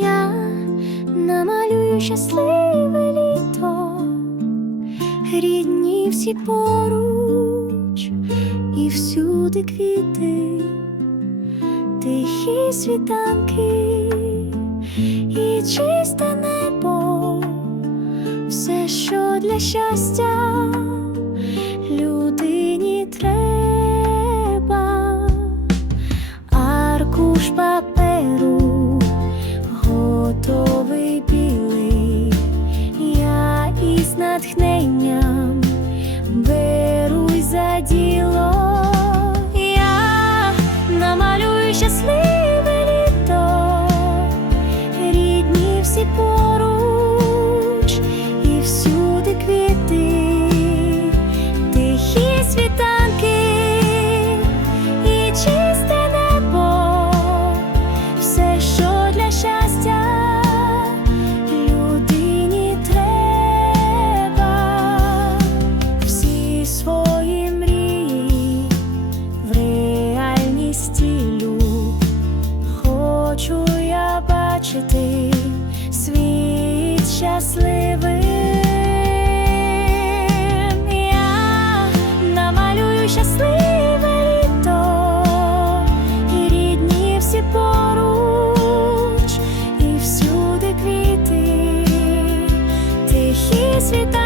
Я намалюю щасливе літо, рідні всі поруч, і всюди квіти, тихі світанки і чисте небо, все, що для щастя людині треба, аркуш натхнення. щасливим, я намалюю щасливе літо, і рідні всі поруч, і всюди квіти, тихі світа.